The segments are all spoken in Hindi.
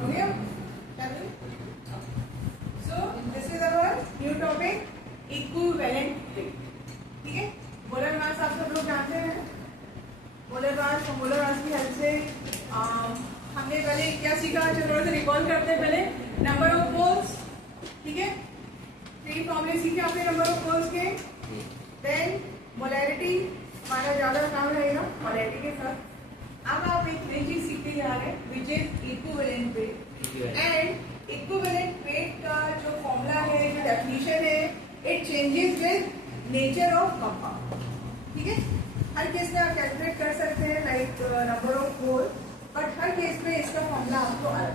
हो गया? So this is our new topic, equivalent weight. ठीक है? मोलर मास आप सब लोग जानते हैं. मोलर मास और मोलर मास की हेल्प से हमने पहले क्या सीखा, चलो से रिकॉल करते हैं. पहले नंबर ऑफ मोल्स, ठीक है, 3 फॉर्मूले सीखे आपने नंबर ऑफ मोल्स के. देन मोलैरिटी, हमारा ज्यादा काम रहेगा मोलैरिटी के साथ. अब आप एक नई चीज सीखते जा रहे हैं which is equivalent weight. And equivalent weight का जो फॉर्मूला है, जो डेफिनेशन है, it changes with nature of compound. ठीक है, हर केस में आप कैलकुलेट कर सकते हैं like number of mole, but her case में इसका फॉर्मूला आपको अलग.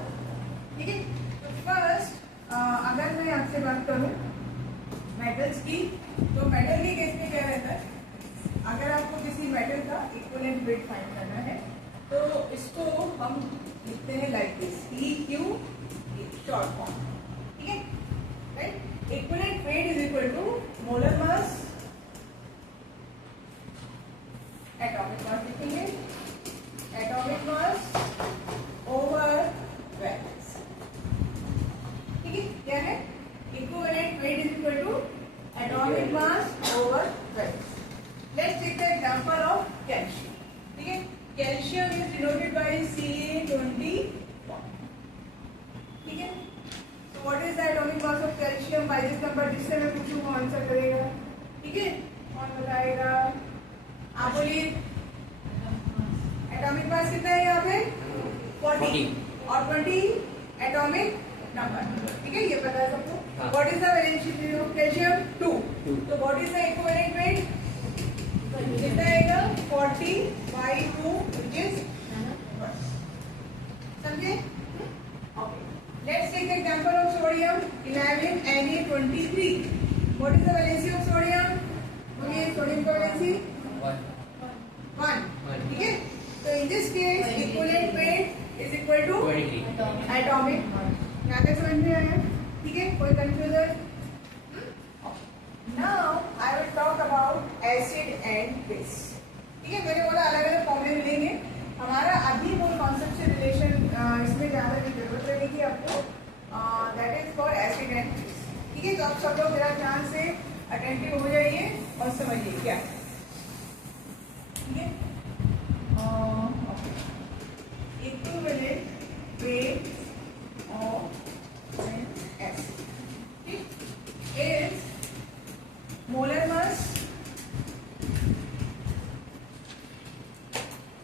ठीक है, तो फर्स्ट अगर मैं आपसे बात करूं मेटल्स की, तो मेटल के केस में क्या रहता है, अगर आपको किसी मेटल का इक्विवेलेंट वेट फाइंड करना है तो इसको हम लिखते हैं like this, EQ short form. ठीक है, right. Equivalent weight is equal to molar mass, atomic mass लिखेंगे, एटॉमिक मास ओवर वैलेंस. ठीक है, क्या है, equivalent weight is equal to atomic mass over valence. Let's take the example of calcium. ठीक है, calcium is denoted by Ca21. ठीक है, so what is the atomic mass of calcium by this number. जिससे मैं पूछूं कौन आंसर करेगा. ठीक है, कौन बताएगा, आप बोलिए. एटॉमिक मास कितना है यहाँ पे, 40 और 20 एटॉमिक नंबर. ठीक है, ये पता है सबको. What is the valency of calcium, 2. तो what is the equivalent weight, कितना आएगा, 40/2 which is 1. समझे? Okay, let's take the example of sodium 11Na23. What is the valency of sodium, बोलिए. सोडियम का वैलेंसी 1. ठीक है, तो in this case equivalent weight is equal to atomic mass. यहाँ तक समझ में आया? ठीक है, कोई confusion? Now I will talk about acid and base. ठीक है, मैंने बोला अलग अलग फॉर्मूले मिलेंगे. हमारा अभी वो कॉन्सेप्ट से रिलेशन इसमें जाने की जरूरत रहेगी आपको. That is for acid and base. ठीक है, तो आप सब लोग मेरा ध्यान से अटेंटिव हो जाइए और समझिए क्या है. ठीक है, equivalent weight of an acid. ठीक, is molar mass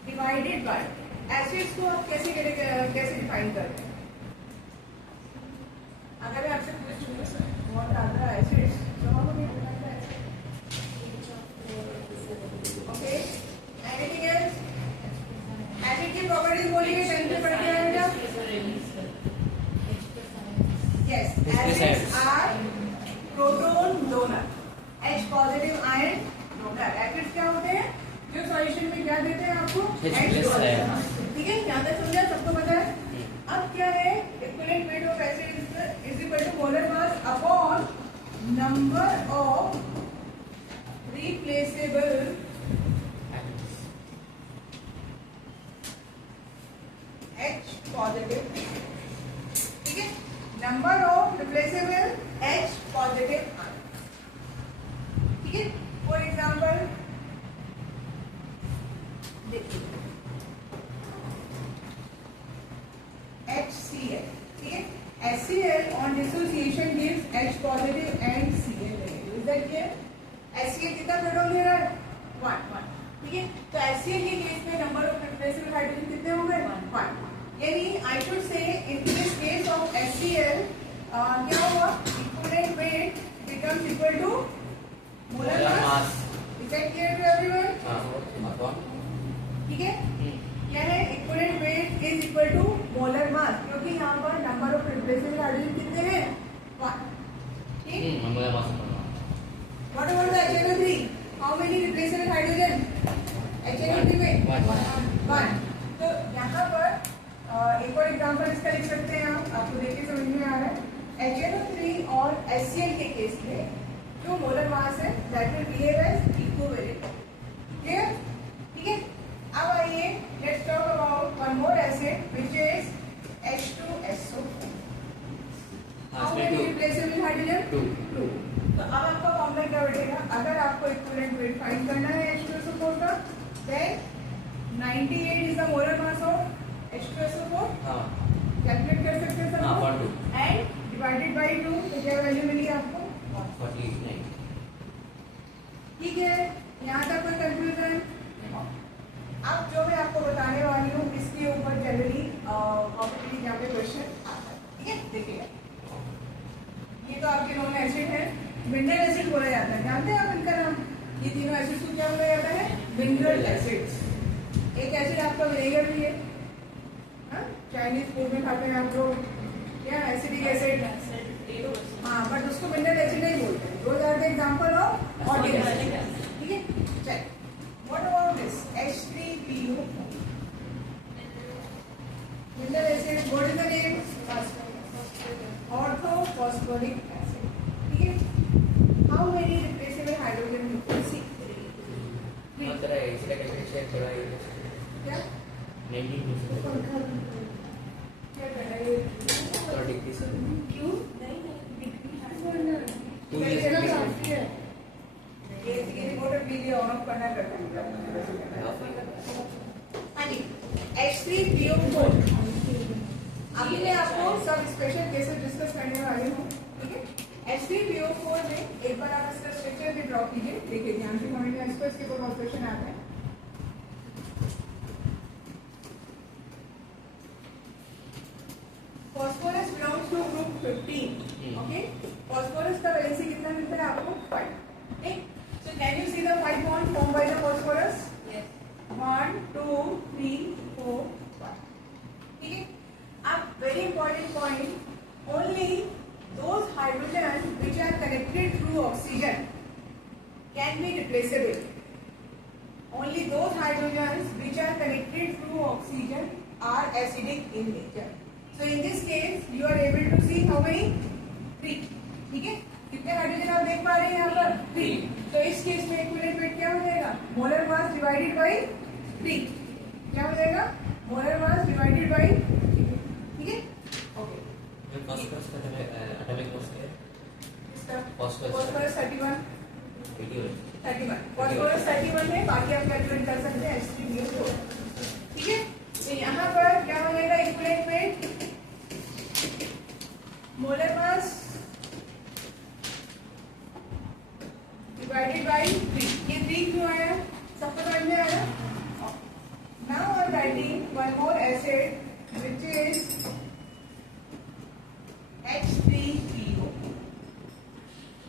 divided by. Acids को आप कैसे डिफाइन करते हैं. अगर मैं आपसे पूछूं व्हाट आर द एसिड्स, तो हम लोग डिफाइन करते हैं. Okay, anything else. एसिड की प्रॉपर्टीज बोलिए, 10th में पढ़ के आएगा. Yes, acids are proton donor, H positive ion donor. Acids क्या होते हैं, जो सॉल्यूशन में क्या देते हैं आपको, H+. ठीक है, यहाँ तक समझा, सबको पता है. अब क्या है, equivalent weight of acid is equal to molar mass upon number of replaceable H positive. ठीक है, number of replaceable H positive. ठीक है, फॉर एग्जाम्पल देखिए HCl. ठीक है, HCl on dissociation gives H positive and Cl negative. Is that clear? HCl कितना प्रोटॉन ले रहा है, 1. ठीक है, तो HCl के केस में नंबर ऑफ रिप्लेसेबल हाइड्रोजन कितने होंगे, 1. यानी I should say in this case of HCl क्या हुआ, equivalent weight becomes equal to molar mass. Is that clear to everyone? ठीक है, क्या है, equivalent weight is equal to molar mass, क्योंकि यहाँ पर नंबर ऑफ रिप्लेसेबल हाइड्रोजन कितने हैं, 1. ठीक, what about the HNO3, how many replaceable hydrogen HNO3 में 1. तो यहाँ पर एक और एग्जांपल इसका लिख सकते हैं आप, आपको देख के समझ में आ रहा है. HNO3 और HCl के केस में जो मोलर मास है that will behave as equivalent. Clear? ठीक है, अब आइए let's talk about one more acid which is H2SO4. Hydrogen 2. 2। तो अब आपका फॉर्मूला क्या बैठेगा? अगर आपको इक्विवेलेंट वेट फाइंड करना है H2SO4 का, then 98 is the molar mass of H2SO4, हाँ. कैलकुलेट कर सकते हैं सब हाँ, लोग, 1 2. एंड डिवाइडेड बाय 2, तो क्या वैल्यू मिली आपको? 49. ठीक है, यहाँ तक कोई कंफ्यूजन? अब जो मैं आपको बताने वाली हूँ इसके ऊपर जनरली कॉम्पिटिटिव यहाँ पे क्वेश्चन आता है, ठीक है? देखिएगा, ये तो आपके नॉन एसिड है, मिनरल एसिड बोला जाता है, जानते हैं आप इनका नाम? ये तीनों एसिड को क्या बोला जाता है? Mineral acids. एक एसिड आपका विनेगर भी है, चाइनीज फूड में खाते हैं आप लोग, क्या एसिडिक एसिड, हाँ, बट उसको मिनरल एसिड नहीं बोलते। Those are the example of organic acid, ठीक है? चलिए, what about this H3PO4 mineral acid? What is the name? Orthophosphoric acid, ठीक है? How many replaceable hydrogen you can see? मतलब इसका टेम्परेचर थोड़ा क्या 90% क्या कर रहा है ये? थोड़ा डिक्रीज क्यों? ये रिमोट प्लीज ऑन ऑफ करना करता है। हाँ जी, H3PO4। अभी मैं आपको सब स्पेशल केसेस डिस्कस करने वाली हूँ, ठीक है? H3PO4 में एक बार आप इसका स्ट्रक्चर भी ड्रॉ कीजिए, देखिए ध्यान से समझना इसको, इसके ऊपर बहुत क्वेश्चन आता है। Phosphorus belongs to group 15, okay? Phosphorus का वैलेंसी कितना मिलता है आपको? 5, ठीक? So can you see the 5 bond formed by the phosphorus? Yes. 1 2 3 4 5, ठीक है? अब very important point, only those hydrogen which are connected through oxygen can be replaceable. Only those hydrogens which are connected through oxygen are acidic in nature. So in this case you are able to see how many? 3, ठीक है? कितने हाइड्रोजन आप देख पा रहे हैं यहाँ पर? 3। तो इस केस में इक्विवेलेंट वेट क्या हो जाएगा? मोलर मास डिवाइडेड बाय 3, क्या हो जाएगा? मोलर मास डिवाइडेड बाय 3, ठीक है? ओके, फॉस्फोरस का एटॉमिक मास क्या है? इसका फॉस्फोरस फॉस्फोरस 31, 81. फॉस्फोरस 31 है, बाकी आप कैलकुलेट कर सकते हैं H3PO4, ठीक है? तो यहाँ पर क्या हो जाएगा? Equivalent wait molar mass divided bye 3, ये 3 क्यों आया? सबको समझ में आया? Now I am writing one more acid which is H3PO.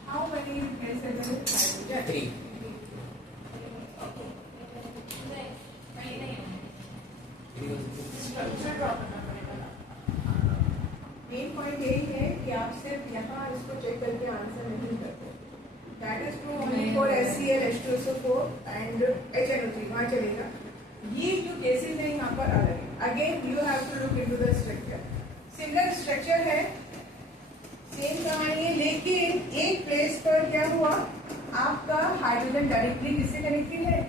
How many acid hydrogen? 3. Structure draw करना पड़ेगा। मेन पॉइंट यही है कि आप सिर्फ यहाँ इसको चेक करके आंसर नहीं करते। That is true only for HCl, H2SO4 and HNO3, वहाँ चलेगा। ये जो केसेस है यहाँ पर अलग है। Again you have to look into the structure. Similar structure है, सेम कहानी है, लेकिन एक प्लेस पर क्या हुआ? आपका हाइड्रोजन डायरेक्टली किससे कनेक्टेड है?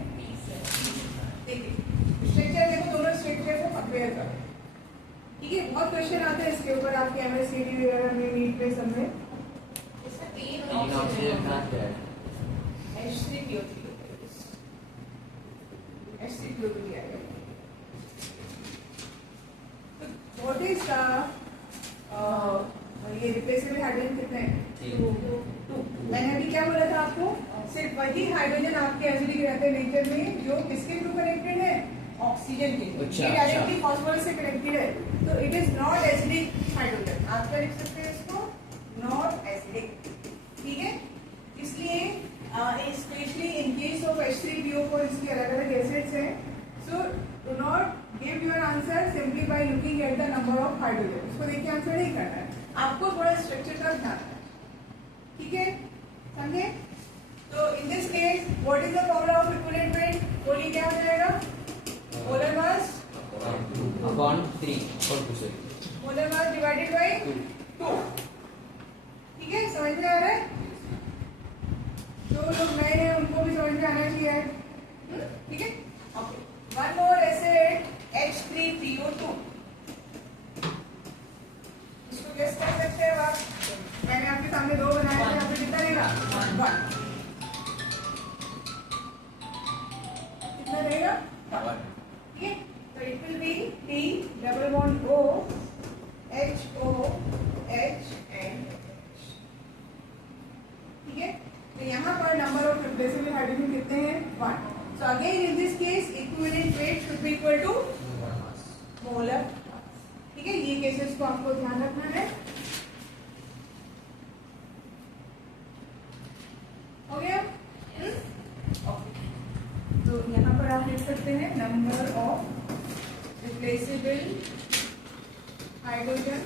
देखिए स्ट्रक्चर देखो, दोनों स्ट्रक्चर को कंपेयर करो, ठीक है? बहुत क्वेश्चन आते हैं इसके ऊपर आपके MSCD वगैरह में, नीट में, सब में। H3PO3 दिया गया। व्हाट इज द ये रिप्लेसेबल हाइड्रोजन कितने हैं? 2। मैंने अभी क्या बोला था आपको? सिर्फ वही हाइड्रोजन आपके एसिडिक रहते हैं नेचर में जो किसके थ्रू कनेक्टेड है? ऑक्सीजन के। ये डायरेक्टली फॉस्फोरस से कनेक्टेड है, तो it is not acidic hydrogen. आप क्या लिख सकते हैं इसको? नॉट एसिडिक, ठीक है? इसलिए specially in case of H3PO4 इसके अलग अलग एसिड्स हैं। So do not give your answer simply by looking at the number of hydrogen. उसको देख के आंसर नहीं करना है, आपको थोड़ा स्ट्रक्चर का ध्यान रखना है, ठीक है? समझे? तो in this case what is the formula of equivalent weight? बोलिए क्या हो जाएगा? मोलर मास अपॉन 3 और 2, मोलर मास डिवाइडेड बाय 2, ठीक है? समझ में आ रहा है? जो लोग नए हैं उनको भी समझ में आना चाहिए, ठीक है? Okay, one more acid H3PO2। इसको गेस कर सकते हैं आप? मैंने आपके सामने 2 बनाए थे, यहाँ पे कितना रहेगा 1, कितना रहेगा 1, ठीक है। तो it will be T double bond O H O H and H, ठीक है। तो यहाँ पर नंबर ऑफ रिप्लेसेबल हाइड्रोजन कितने हैं 1। So again in this case equivalent weight should be equal to molar, ठीक है। ये केसेस को आपको ध्यान रखना है। हो गया? ओके, तो यहाँ पर आप लिख सकते हैं नंबर ऑफ रिप्लेसेबल हाइड्रोजन,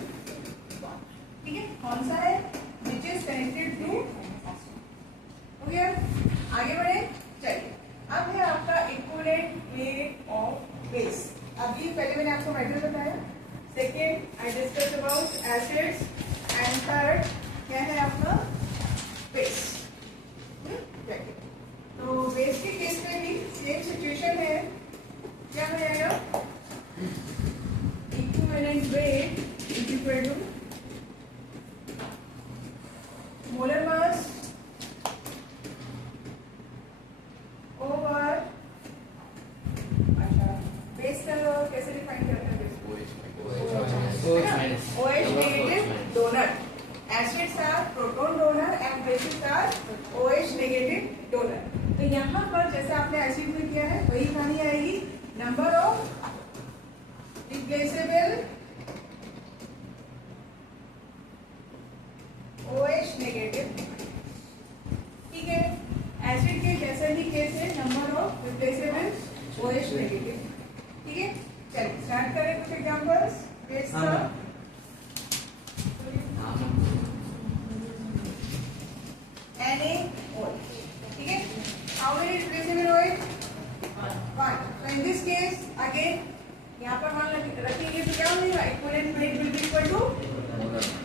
ठीक है। कौन सा है? विच इज कनेक्टेड टू, हो गया। आगे बढ़े, चलिए। अब है आपका इक्विवेलेंट वेट ऑफ बेस। अभी पहले मैंने आपको मेटल बताया, second I discuss about acids and third क्या है आपका बेस। तो बेस के केस में भी सेम सिचुएशन है, क्या हो जाएगा equivalent weight is equal to molar mass over, अच्छा बेस का कैसे डिफाइन करते हैं? OH negative donor. Acids are proton donor and bases are OH negative donor. तो यहाँ पर जैसे आपने एसिड में किया है वही कहानी आएगी, number of replaceable OH negative, ठीक है। एसिड के जैसा ही केस है, number of replaceable OH negative, ठीक है। चलिए स्टार्ट करें कुछ एग्जांपल्स बेस का। NaOH, ठीक है। How many replaceable OH? 1. So in this case again यहाँ पर मान रखेंगे तो क्या होगा, equivalent weight will be equal to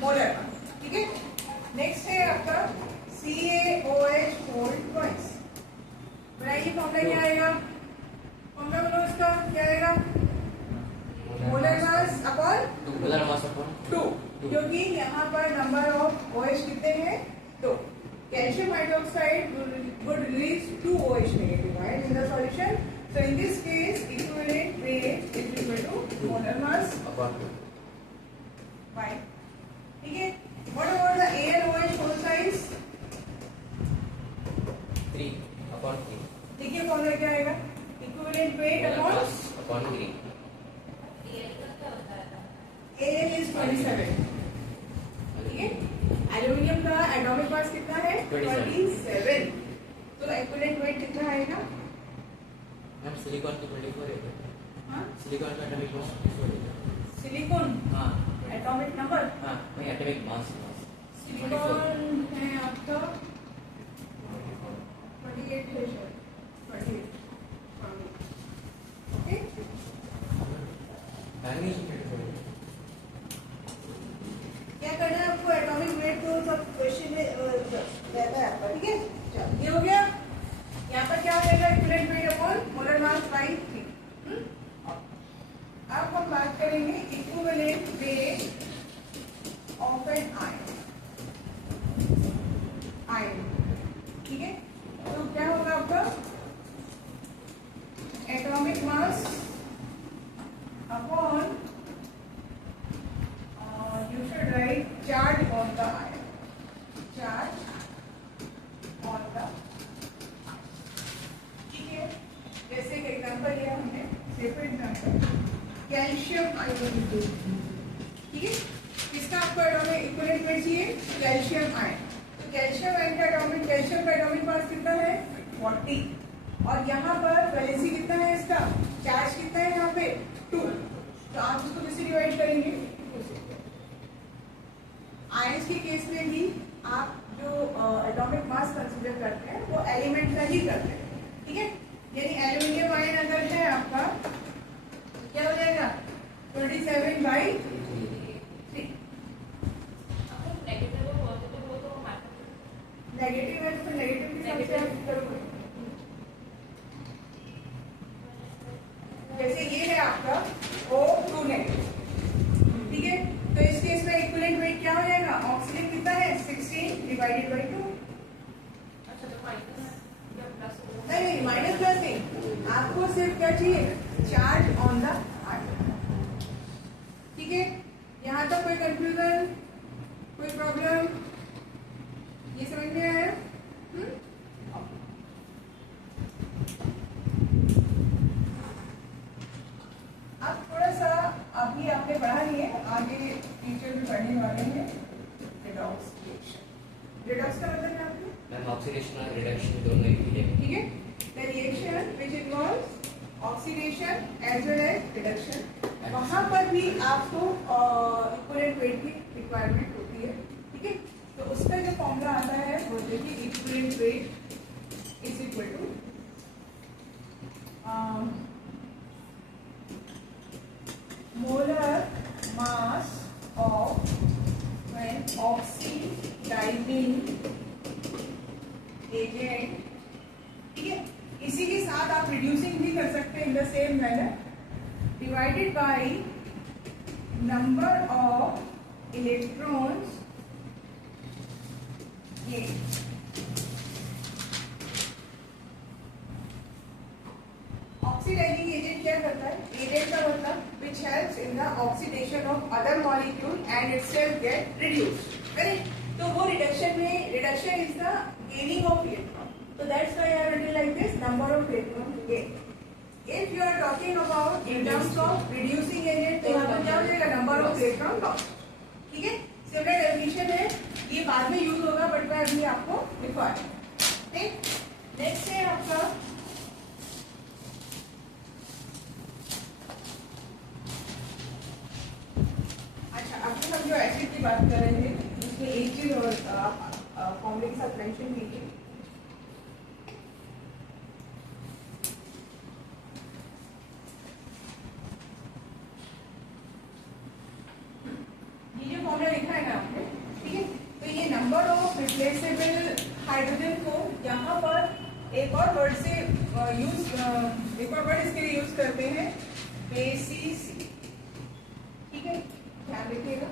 molar, ठीक है। नेक्स्ट है आपका CaOH होल ट्वाइस। बनाइए फॉर्मूला क्या आएगा, फॉर्मूला बोलो इसका क्या आएगा, मोलर मास अपॉन 2, क्योंकि यहाँ पर नंबर ऑफ OH कितने हैं 2। Calcium hydroxide would release 2 OH negative ions in the solution. So in this case equivalent weight is equal to molar mass upon 2, fine, ठीक है। What about the AlOH whole size? 3 upon 3, देखिए फॉर्मूला क्या आएगा, equivalent weight upon 3, Al is 27, ठीक है। एल्यूमिनियम का एटॉमिक मास कितना है 27, तो इक्विवेलेंट वेट कितना आएगा? मैम सिलिकॉन का 24 है, हाँ सिलिकॉन का एटॉमिक मास 24 है। सिलिकॉन हाँ एटॉमिक नंबर, हाँ वही एटॉमिक मास सिलिकॉन है आपका 28 है शायद, 28, ओके। क्या करना है आपको, एटॉमिक वेट तो सब क्वेश्चन में रहता है आपका, ठीक है। चलो ये हो गया। यहाँ पर क्या हो जाएगा, equivalent weight upon molar mass by 3। अब हम बात करेंगे equivalent weight of an ion, ठीक है। तो क्या होगा आपका atomic mass upon, you should write charge on the ion, charge on the ion, ठीक है। जैसे एक एग्जांपल लिया हमने, सिर्फ एग्जांपल कैल्शियम आयन, ठीक है। किसका आपको एटॉमिक इक्विवेलेंट वेट चाहिए, कैल्शियम आयन। तो कैल्शियम आयन का एटॉमिक, कैल्शियम का एटॉमिक मास कितना है 40, और यहाँ पर वैलेंसी कितना है इसका, चार्ज कितना है यहाँ पे 2, तो आप इसको किससे डिवाइड करेंगे, आयंस के केस में भी आप जो एटॉमिक मास कंसीडर करते हैं वो एलिमेंट का ही करते हैं, ठीक है। यानी एल्यूमिनियम आयन अगर है आपका, क्या हो जाएगा 27/3। नेगेटिव है तो नेगेटिव के हिसाब से आप करोगे। जैसे ये है आपका O2 नेगेटिव, ठीक है। तो इस केस में इक्विवेलेंट वेट क्या हो जाएगा, ऑक्सीजन कितना है 16 डिवाइडेड बाई 2। अच्छा तो माइनस या प्लस हो नहीं माइनस प्लस नहीं, आपको सिर्फ क्या चाहिए, चार्ज ऑन द आटम। ठीक है, यहाँ तक कोई कंफ्यूजन, कोई प्रॉब्लम, ये समझ में आया? अब थोड़ा सा अभी आपने पढ़ा नहीं है, आगे टीचर भी पढ़ने वाले हैं रेडॉक्स रिएक्शन। रेडॉक्स का मतलब क्या आपने? मैम ऑक्सीडेशन और रिडक्शन दोनों एक ही है। ठीक है, the reaction which involves oxidation as well as reduction, वहां पर भी आपको इक्विवेलेंट वेट की रिक्वायरमेंट होती है। ठीक है, तो उसका जो फॉर्मूला आता है वो देखिए, equivalent weight is equal to molar mass of when oxidizing agent. ठीक है, इसी के साथ आप रिड्यूसिंग भी कर सकते हैं in the same manner, divided by number of electrons gained। Oxidizing agent क्या करता है? एजेंट का मतलब which helps in the oxidation of other molecule and itself get reduced, correct? तो वो रिडक्शन में, reduction is the gaining of electron, so that's why I have written like this, number of electron gained. If you are talking about in terms of reducing agent, तो यहाँ पर क्या हो जाएगा, number of electron loss। ठीक है, सिमिलर डेफिनेशन है, ये बाद में यूज होगा बट मैं अभी आपको लिखवा रही हूँ। ठीक, नेक्स्ट है आपका अच्छा, अभी हम जो एसिड की बात कर रहे थे उसमें एक चीज और फॉर्मूले के साथ मेंशन कीजिए। फॉर्मूला लिखा है ना आपने, ठीक है? तो ये नंबर ऑफ रिप्लेसेबल हाइड्रोजन को यहाँ पर एक और वर्ड से एक और वर्ड इसके लिए यूज करते हैं, बेसिसिटी। ठीक है, ध्यान रखिएगा।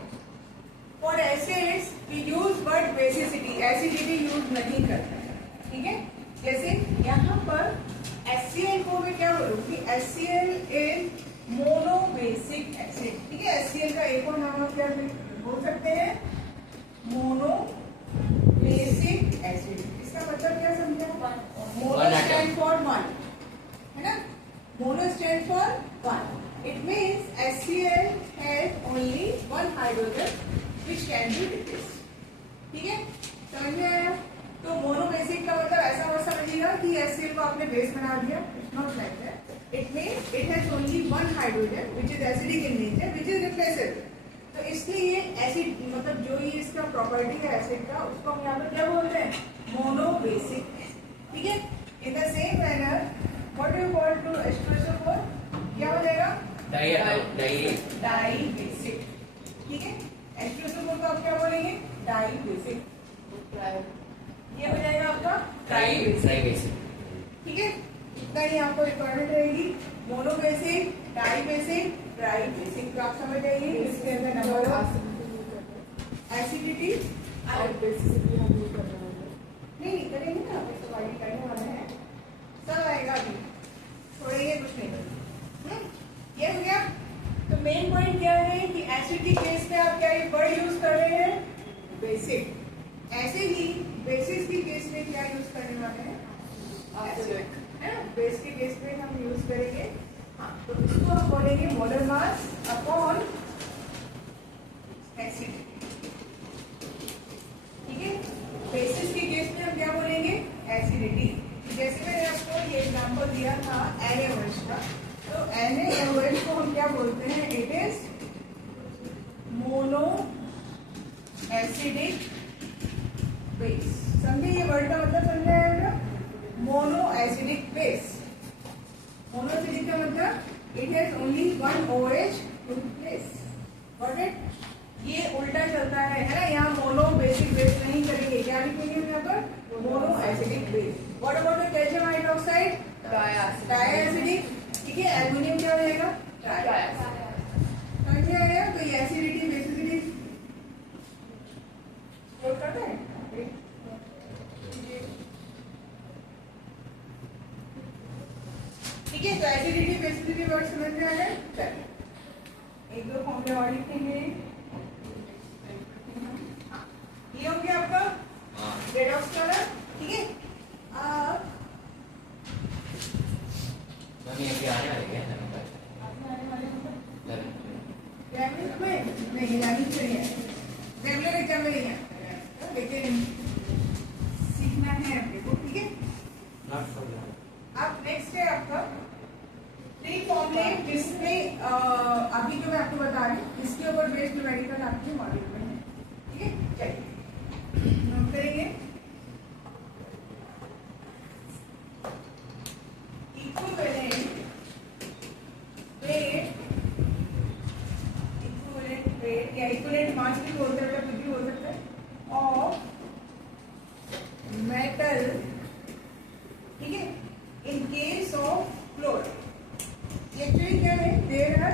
For acids we use word basicity, acidity use नहीं करते हैं। ठीक है, जैसे यहाँ पर HCl को मैं क्या बोलूँगी, HCl इज मोनोबेसिक एसिड। ठीक है, HCl का एक और नाम आप क्या बोल सकते हैं, मोनो बेसिक एसिड। इसका मतलब क्या समझा, मोनो स्टैंड फॉर वन, है ना? Mono stand for one, it means HCl has only one hydrogen which can be replaced. ठीक है, समझ में आया? तो मोनो बेसिक का मतलब ऐसा मत समझिएगा कि HCl को आपने बेस बना दिया, it's not like that. It means it has only one hydrogen which is acidic in nature which is replaceable. तो इसलिए एसिड मतलब जो ये इसका प्रॉपर्टी है एसिड का, उसको हम यहाँ पर क्या बोलते हैं, मोनोबेसिक। ठीक है, in the same manner what do you call to H2SO4, क्या हो जाएगा, डाई बेसिक। ठीक है, H2SO4 को आप क्या बोलेंगे, डाई बेसिक, ये हो जाएगा आपका ट्राई बेसिक। ठीक है, इतना ही आपको रिक्वायरमेंट रहेगी, monobasic, dibasic, tribasic. तो आप समझ जाइए इसके अंदर नंबर ऑफ एसिडिटी नहीं करेंगे ना, सवाल करने वाले हैं, सब आएगा अभी, छोड़ेंगे कुछ नहीं। ये हो गया। तो मेन पॉइंट क्या है कि एसिड की केस में आप क्या वर्ड यूज कर रहे हैं, बेसिक। ऐसे ही बेसिस की केस में क्या यूज करने वाले हैं, है ना? बेस के केस में हम यूज करेंगे, हाँ, तो इसको हम बोलेंगे मोलर मास अपॉन एसिड। ठीक है, बेसिस के केस में हम क्या बोलेंगे, एसिडिटी। जैसे मैंने आपको ये एग्जांपल दिया था NaOH का, तो NaOH को हम क्या बोलते हैं, it is mono acidic base. समझे ये वर्ड का मतलब, समझ आया बेटा, mono acidic base. Mono acidic का मतलब it has only one OH to place, got it? ये उल्टा चलता है ना? यहाँ मोनो बेसिक बेस नहीं करेंगे, क्या लिखेंगे यहाँ पर, mono acidic base. What about calcium hydroxide, diacidic. ठीक है, एल्युमिनियम क्या हो जाएगा, ट्राई। समझ में आया? तो ये एसिडिटी बेसिसिटी करता है। एक दो फॉर्मूले और लिखेंगे। हाँ, ये हो गया आपका रेडॉक्स वाला, ठीक है। अब मम्मी अभी आने वाली है नंबर आपने आने वाले मतलब 11 ग्रेजुएट में नहीं, यानी चाहिए रेगुलर एग्जाम में नहीं है, लेकिन सीखना है अपने को, ठीक है। नॉट फॉर अब नेक्स्ट है आपका थ्री फॉर्मूले, जिसमें अभी जो मैं आपको बता रही हूँ इसके ऊपर बेस्ड न्यूमेरिकल आपके मॉड्यूल में है, ठीक है। चलिए नोट करेंगे। इक्विवेलेंट वेट या इक्विवेलेंट मास भी बोल सकते हैं, कुछ भी बोल सकते हैं, ऑफ मेटल, ठीक है, in case of fluoride. Actually क्या है, there are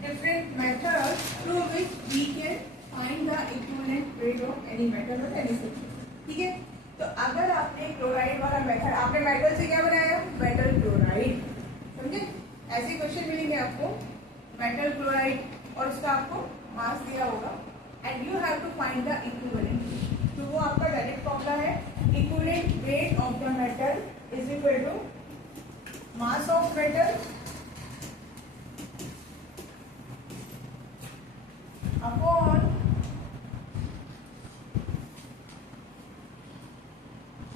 different methods through which we can find the equivalent weight of any metal और एनी सब्सटेंस, ठीक है। तो अगर आपने क्लोराइड वाला मेथड, आपने मेटल से क्या बनाया, मेटल क्लोराइड, समझे। ऐसे क्वेश्चन मिलेंगे आपको, मेटल क्लोराइड, और उसका आपको मास दिया होगा and you have to find the equivalent. तो वो आपका डायरेक्ट फॉर्मूला है, equivalent weight of the metal is equal to mass of metal upon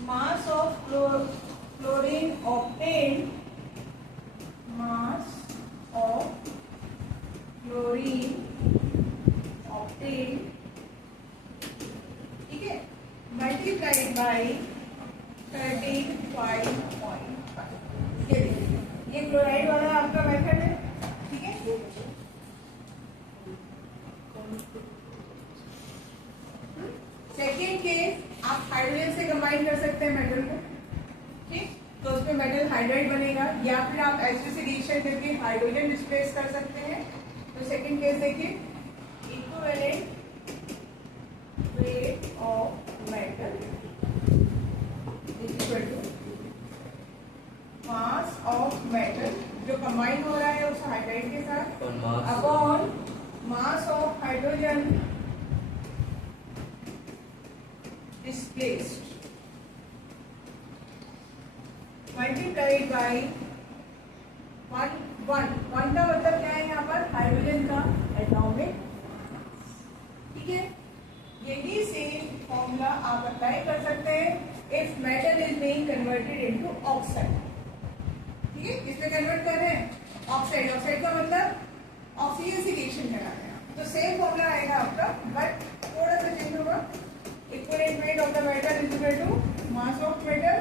mass of chlorine obtained, mass of chlorine obtained, ठीक है, multiplied by 35.5। ये देखिए, ये क्लोराइड वाला आपका मेथड है, ठीक है। सेकेंड केस, आप हाइड्रोजन से कंबाइन कर सकते हैं मेटल को, ठीक, तो उसमें मेटल हाइड्राइड बनेगा, या फिर आप एच2 से रिएक्शन करके हाइड्रोजन डिस्प्लेस कर सकते हैं। तो सेकेंड केस देखिए, equivalent weight of metal is equal to mass of metal जो कंबाइन हो रहा है उस हाइड्राइड के साथ, upon mass of hydrogen displaced multiplied by 1 का मतलब क्या है, यहाँ पर हाइड्रोजन का एटॉमिक, ठीक है। यही सेम फॉर्मूला आप अप्लाई कर सकते हैं if metal is being converted into oxide, ठीक है। इसमें कन्वर्ट कर रहे हैं ऑक्साइड, ऑक्साइड का मतलब ऑक्सीजन से रिएक्शन करा रहे हैं, तो सेम फॉर्मूला आएगा आपका, बट थोड़ा सा चेंज होगा। Equivalent weight of the metal is equal to mass of metal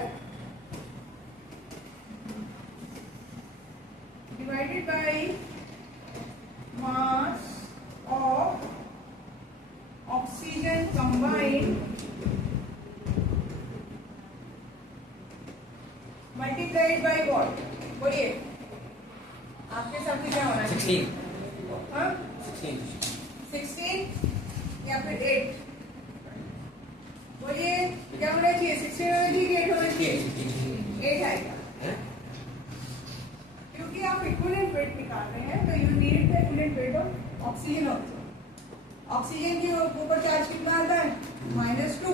divided by mass of oxygen combined multiplied by what? बोलिए, आपके साथ क्या होना चाहिए? 16 हाँ 16 या फिर 8? बोलिए क्या होना चाहिए, 16 होना चाहिए कि 8 होना चाहिए? 8 आएगा, क्योंकि आप इक्विवेलेंट वेट निकाल रहे हैं, तो you need the equivalent weight of oxygen also. Oxygen के ऊपर चार्ज कितना आता है, -2,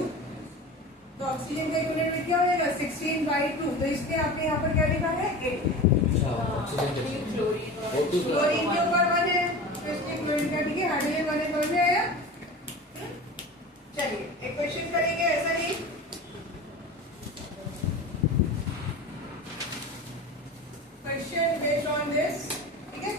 तो ऑक्सीजन का इक्विवेलेंट वेट क्या हो जाएगा, 16/2। तो इसलिए आपने यहाँ पर क्या लिखा है, 8। क्लोरीन के ऊपर 1 है, तो इसलिए क्लोरीन का, ठीक है, हाइड्रोजन 1 है, समझ में आया। चलिए एक क्वेश्चन करेंगे, ऐसा नहीं, क्वेश्चन बेस्ड ऑन दिस, ठीक है।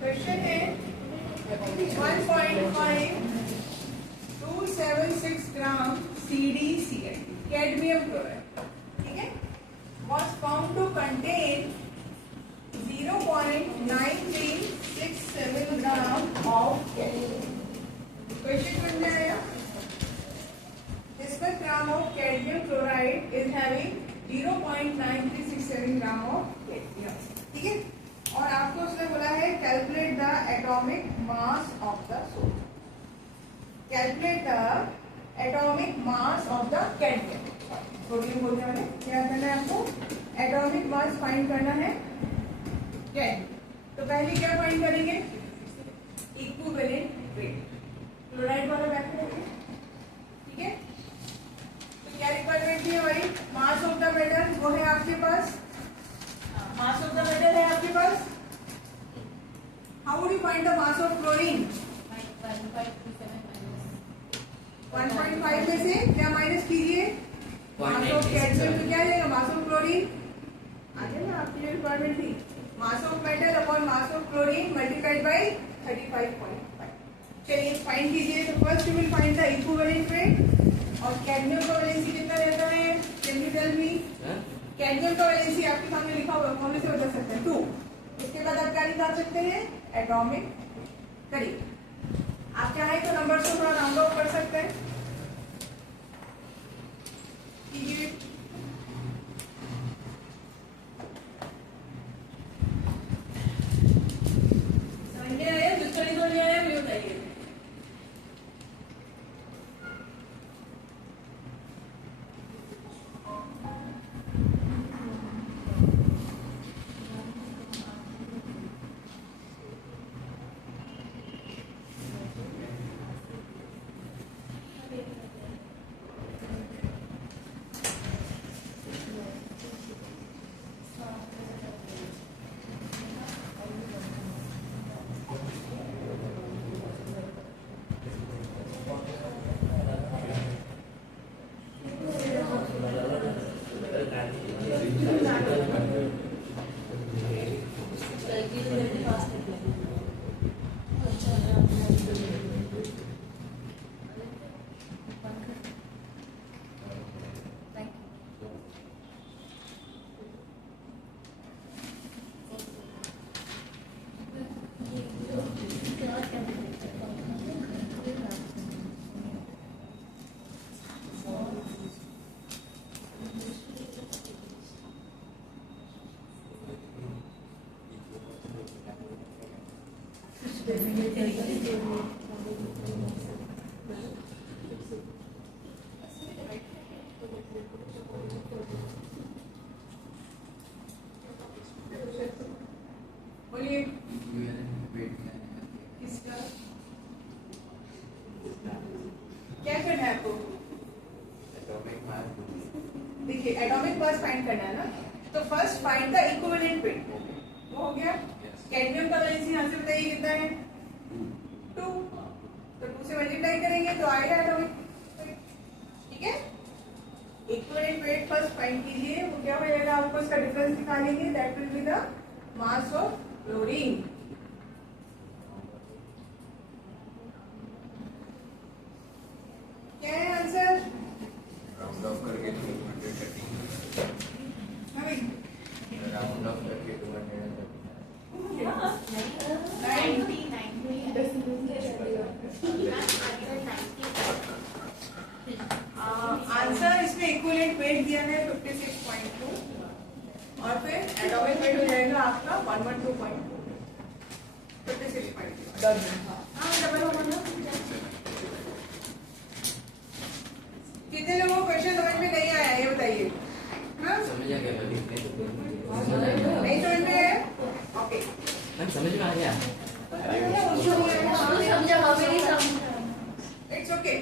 क्वेश्चन है 1.5276 ग्राम CdCl कैडमियम क्लोराइड, ठीक है, was found to contain 0.9367 gram of cadmium. Question समझ में आया? This gram of cadmium chloride is having 0.9367 gram of cadmium. ठीक है? और आपको उसने बोला है calculate the atomic mass of the source. Calculate the atomic mass of the cadmium. Protein बोलते हैं, क्या करना है आपको? एटॉमिक मास फाइंड करना है कैडमियम। तो पहले क्या फाइंड करेंगे? Equivalent wait. क्लोराइड वाला बैक करेंगे, ठीक है। तो क्या रिक्वायरमेंट है हमारी? मास ऑफ द मेटल वो है आपके पास, मास ऑफ द मेटल है आपके पास। How would you find the mass of chlorine? 1.5 में से क्या माइनस कीजिए? Mass of calcium. तो क्या जाएगा? मास ऑफ क्लोरीन आ जाएगा, आपकी रिक्वायरमेंट थी। Mass of metal upon mass of chlorine multiplied by 35.5। चलिए फाइंड कीजिए। तो first you will find the equivalent weight. और कैडमियम का वैलेंसी कितना रहता है? Can you tell me? Cadmium का वैलेंसी आपके सामने लिखा हुआ है, कौन से बता सकते हैं? 2। उसके बाद आप क्या निकाल सकते हैं? एटॉमिक। करिए, आप चाहे तो नंबर को थोड़ा राउंड ऑफ कर सकते हैं। कीजिए। समझ में आया? जिसको नहीं समझ में आया मुझे बताइए। बोलिए किसका क्या करना है आपको? देखिए एटॉमिक मास फाइंड करना है ना, तो first find the equivalent wait. वो हो गया। कैडमियम का वैलेंसी यहाँ से बताइए कितना है? 2। तो 2 से मल्टीप्लाई करेंगे तो आएगा एटॉमिक वेट, ठीक है। इक्विवेलेंट वेट फर्स्ट फाइंड कीजिए, वो क्या हो जाएगा? आपको इसका डिफरेंस निकालेंगे, that will be the mass of chlorine. क्या है आंसर? राउंड ऑफ करके 230 राउंड ऑफ करके 230 आंसर इसमें इक्विवेलेंट वेट दिया है 56.2 और फिर एटॉमिक वेट हो जाएगा आपका 112.2। 56.2 डबल होगा ना। कितने लोगों को क्वेश्चन समझ में नहीं आया ये बताइए? हाँ? समझ आ गया मैम, नहीं समझ में आया? ओके, मैम समझ में आ गया। It's okay.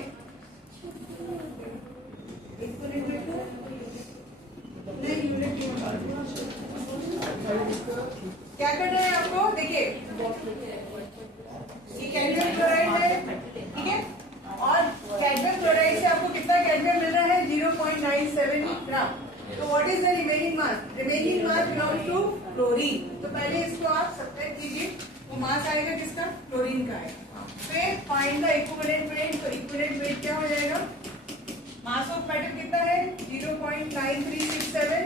क्या करना है आपको? देखिए ये कैडमियम क्लोराइड है, ठीक है। और कैडमियम क्लोराइड से आपको कितना कैडमियम मिल रहा है? 0.97 ग्राम। तो what is the remaining mass? Remaining mass belongs to chlorine. तो पहले इसको आप सब्ट्रैक्ट कीजिए, वो मास आएगा किसका? क्लोरीन का आएगा। फिर फाइंड द इक्विवेलेंट वेट। तो इक्विवेलेंट वेट क्या हो जाएगा? मास ऑफ मेटल कितना है? 0.9367।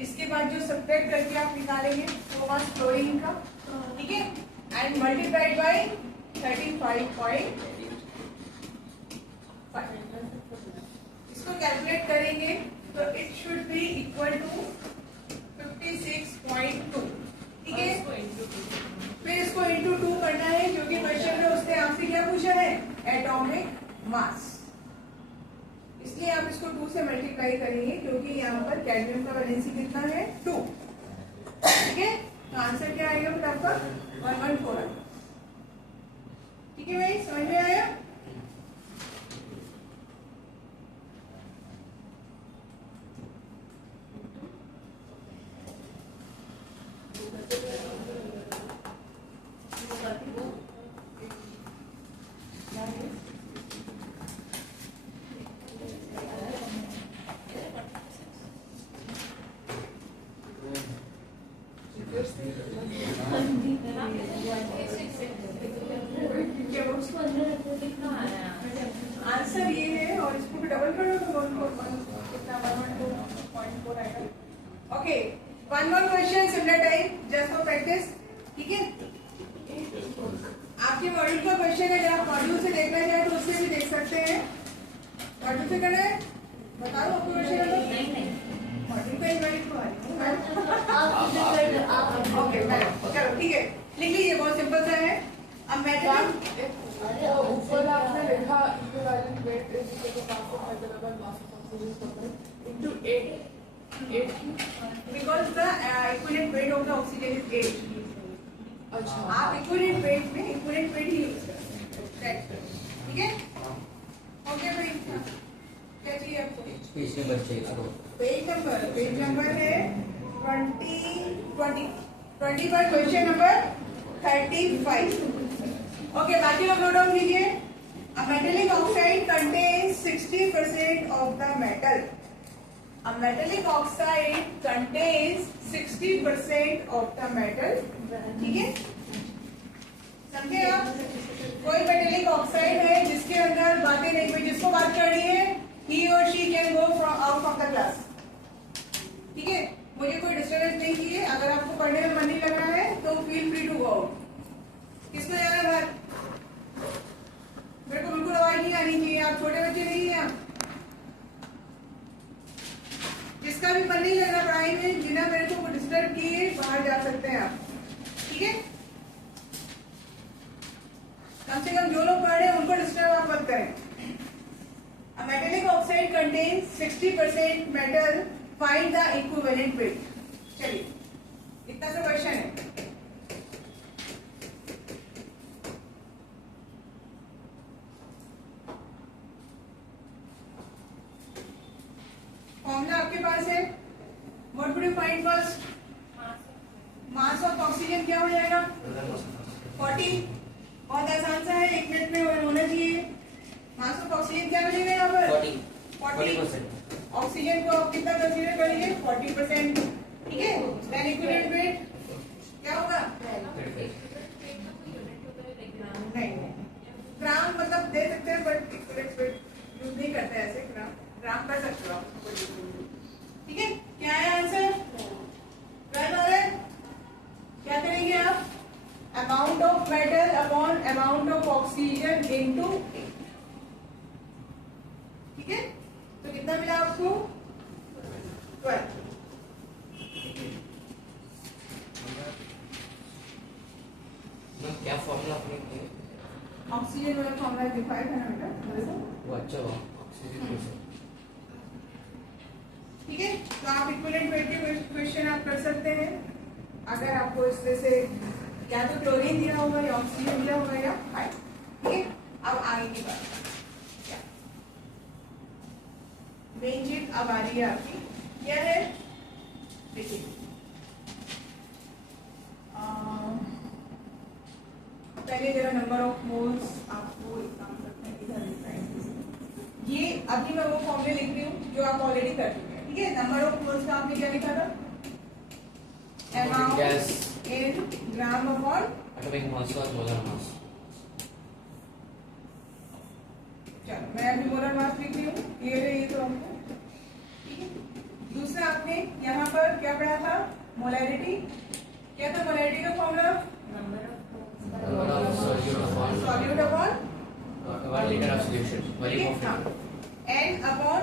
इसके बाद जो सब्ट्रैक्ट करके आप निकालेंगे वो मास क्लोरीन का, ठीक है, एंड मल्टीप्लाइड बाय 35.5। इसको कैलकुलेट करेंगे तो it should be equal to 56.2, ठीक है। फिर इसको इंटू 2 करना है क्योंकि क्वेश्चन में उसने आपसे क्या पूछा है? Atomic mass. इसलिए आप इसको 2 से मल्टीप्लाई करेंगे क्योंकि यहाँ पर कैडमियम का वैलेंसी कितना है 2। ठीक है, तो आंसर क्या आएगा फिर आपका 114। ठीक है भाई, समझ में आया? आंसर ये है और इसको भी डबल करो तो 141 कितना 112.4 आएगा। Okay, one more question similar type just for practice. ठीक है, आपके मॉड्यूल का क्वेश्चन है, अगर आप मॉड्यूल से देखना चाहें तो उससे भी देख सकते हैं। मॉड्यूल से करना है, बता दो आपको क्वेश्चन है। मॉड्यूल का इनवाइट हुआ है। ओके चलो ठीक है, लिख लीजिए, बहुत सिंपल सा है। अब मेटल ऊपर आपने लिखा equivalent weight is equal to mass of metal upon mass of oxygen into 8 because the equivalent weight of the oxygen is 8। अच्छा, आप इक्विवेलेंट वेट में इक्विवेलेंट वेट ही यूज करें। ठीक है, ओके भाई, क्या चाहिए आपको? पेज नंबर चाहिए इसको। पेज नंबर है 20 पर क्वेश्चन नंबर 35। ओके, बाकी लोग नोट डाउन कीजिए। A metallic oxide contains 60% of the metal. A metallic oxide contains 60% of the metal. ठीक है, समझे आप? कोई मेटेलिक ऑक्साइड है जिसके अंदर बातें नहीं हुई, जिसको बात करनी है, he or she can go out from the class. ठीक है, मुझे कोई डिस्टर्बेंस नहीं चाहिए। अगर आपको पढ़ने में मन नहीं लग रहा है तो feel free to go out. किसको जाना है बाहर? मेरे को बिल्कुल आवाज नहीं आनी चाहिए। आप छोटे बच्चे नहीं हैं। आप जिसका भी मन नहीं लग रहा पढ़ाई में, बिना मेरे को डिस्टर्ब किए बाहर जा सकते हैं आप। ठीक है, कम से कम जो लोग पढ़ रहे हैं उनको डिस्टर्ब आप मत करें। A metallic oxide contains 60% metal. Find the equivalent weight. चलिए, इतना सा क्वेश्चन है। फॉर्मूला आपके पास है। What would you find first? Mass of oxygen क्या हो जाएगा? 40। बहुत आसान सा है, 1 मिनट में होना चाहिए। मास ऑफ ऑक्सीजन क्या मिलेगा यहाँ पर? 40%। ऑक्सीजन को आप कितना कंसीडर करेंगे? 40%। ठीक है, देन इक्विवेलेंट वेट क्या होगा? नहीं, ग्राम मतलब दे सकते हैं बट इक्विवेलेंट वेट यूज नहीं करते ऐसे। ग्राम कर सकते हो आप। ठीक है, क्या है आंसर? क्या करेंगे आप? Amount of metal upon amount of oxygen into. ठीक है, तो कितना मिला आपको? 12। क्या फॉर्मूला आपने किया? ऑक्सीजन वाला फॉर्मूला डिफाइन है ना बेटा? वो अच्छा हुआ ऑक्सीजन। ठीक है, तो आप इक्विवेलेंट वेट के क्वेश्चन आप कर सकते हैं। अगर आपको इसमें से या तो क्लोरीन दिया होगा या ऑक्सीजन दिया होगा या फाइव। ठीक है, अब आगे की बात, मेन चीज अब आ रही है आपकी, क्या है? देखिए, पहले जरा नंबर ऑफ मोल्स आपको एक काम करते हैं, इधर लिखना है। ये अभी मैं वो फॉर्मूले लिख रही हूँ जो आप ऑलरेडी कर चुके हैं। ठीक है, नंबर ऑफ मोल्स का आपने क्या लिखा था? Amount in gram upon atomic mass और मोलर मास। चलो, मैं अभी मोलर मास लिख रही हूँ, क्लियर है ये तो आपको? ठीक है, दूसरा आपने यहाँ पर क्या पढ़ा था? मोलैरिटी। क्या था मोलैरिटी का formula? Solute upon 1 litre of solution, volume of liquid. N upon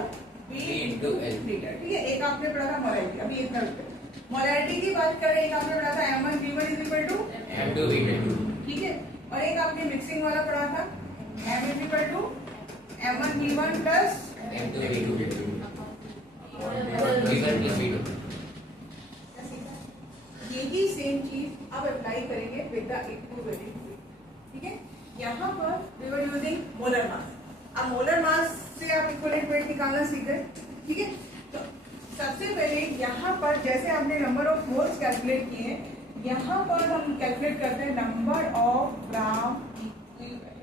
V into L। Litre. ठीक है, एक आपने पढ़ा था मोलैरिटी। अभी एक नोट करें, मोलैरिटी की बात करें, एक आपने पढ़ा था M1V1 is equal to M2V2। ठीक है, और एक आपने मिक्सिंग वाला पढ़ा था M is equal to M1V1 plus M2 V2 V1 plus V2 यही सेम चीज अब अप्लाई करेंगे विद द इक्विवेलेंट वेट। ठीक है, यहाँ पर we were using molar mass. अब मोलर मास से आप इक्विवेलेंट वेट निकालना सीख गए। ठीक है, तो सबसे पहले यहाँ पर जैसे आपने नंबर ऑफ मोल्स कैलकुलेट किए हैं, यहाँ पर हम कैलकुलेट करते हैं नंबर ऑफ ग्राम इक्विवेलेंट।